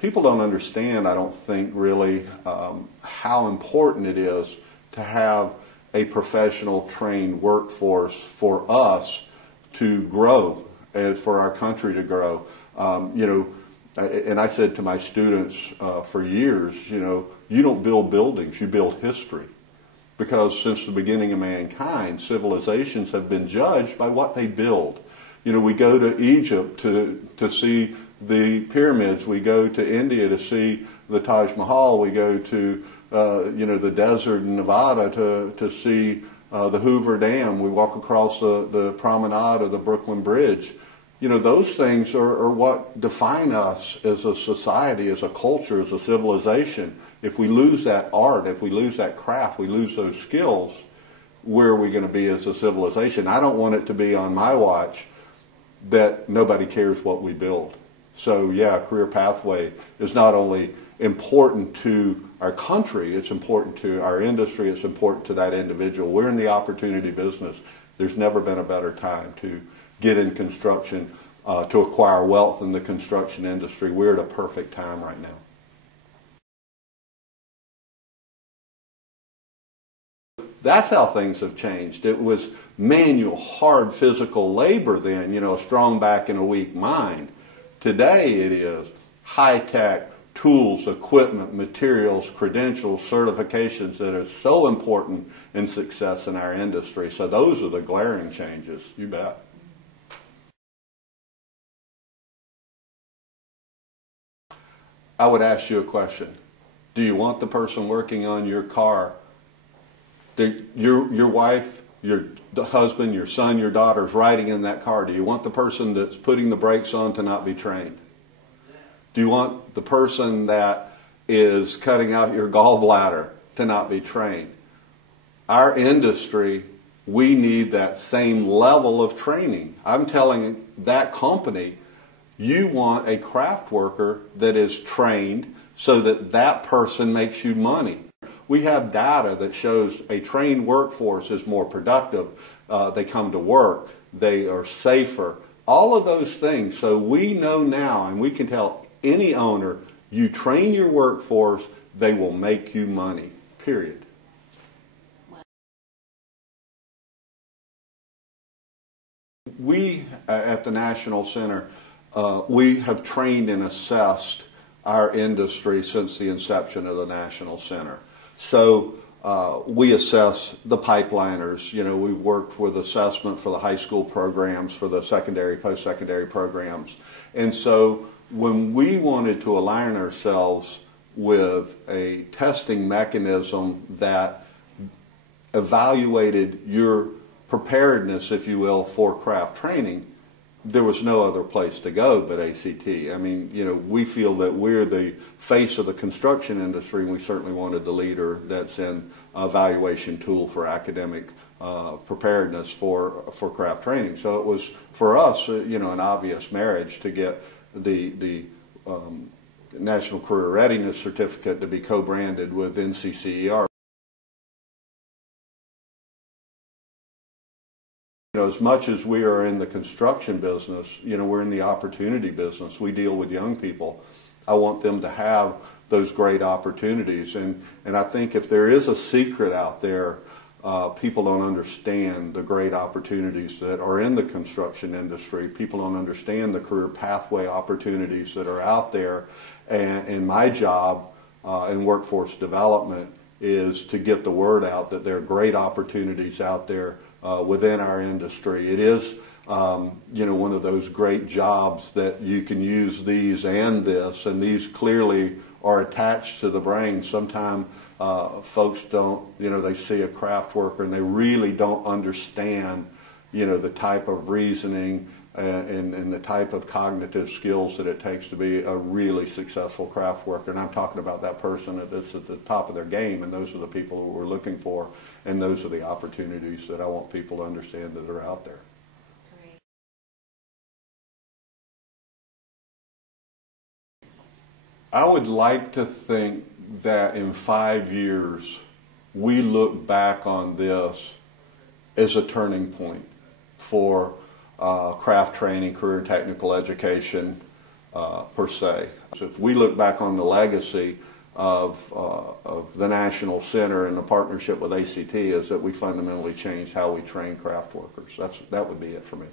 people don't understand, I don't think, really how important it is to have a professional trained workforce for us to grow and for our country to grow. You know, and I said to my students for years, you know, you don't build buildings, you build history. Because since the beginning of mankind, civilizations have been judged by what they build. You know, we go to Egypt to see the pyramids. We go to India to see the Taj Mahal. We go to, you know, the desert in Nevada to see the Hoover Dam. We walk across the promenade of the Brooklyn Bridge. You know, those things are what define us as a society, as a culture, as a civilization. If we lose that art, if we lose that craft, we lose those skills, where are we going to be as a civilization? I don't want it to be on my watch that nobody cares what we build. So yeah, career pathway is not only important to our country, it's important to our industry, it's important to that individual. We're in the opportunity business. There's never been a better time to get in construction, to acquire wealth in the construction industry. We're at a perfect time right now. That's how things have changed. It was manual, hard physical labor then, you know, a strong back and a weak mind. Today it is high-tech tools, equipment, materials, credentials, certifications that are so important in success in our industry. So those are the glaring changes, you bet. I would ask you a question. Do you want the person working on your car, your wife, your husband, your son, your daughter's riding in that car? Do you want the person that's putting the brakes on to not be trained? Do you want the person that is cutting out your gallbladder to not be trained? Our industry, we need that same level of training. I'm telling that company, you want a craft worker that is trained so that that person makes you money. We have data that shows a trained workforce is more productive. They come to work. They are safer. All of those things. So we know now, and we can tell any owner, you train your workforce, they will make you money, period. We at the National Center, we have trained and assessed our industry since the inception of the National Center. So we assess the pipeliners. You know, we've worked with assessment for the high school programs, for the secondary, post-secondary programs. And so when we wanted to align ourselves with a testing mechanism that evaluated your preparedness, if you will, for craft training, there was no other place to go but ACT. I mean, you know, we feel that we're the face of the construction industry, and we certainly wanted the leader that's in evaluation tool for academic preparedness for craft training. So it was, for us, you know, an obvious marriage to get the National Career Readiness Certificate to be co-branded with NCCER. You know, as much as we are in the construction business, you know, we're in the opportunity business. We deal with young people. I want them to have those great opportunities. And I think if there is a secret out there, people don't understand the great opportunities that are in the construction industry. People don't understand the career pathway opportunities that are out there. And my job in workforce development is to get the word out that there are great opportunities out there within our industry. It is, you know, one of those great jobs that you can use these and this, and these clearly are attached to the brain. Sometimes folks don't, you know, they see a craft worker and they really don't understand, you know, the type of reasoning and the type of cognitive skills that it takes to be a really successful craft worker. And I'm talking about that person that's at the top of their game, and those are the people who we're looking for, and those are the opportunities that I want people to understand that are out there. Great. I would like to think that in 5 years we look back on this as a turning point for craft training, career technical education, per se. So if we look back on the legacy of the National Center and the partnership with ACT, is that we fundamentally changed how we train craft workers. That would be it for me.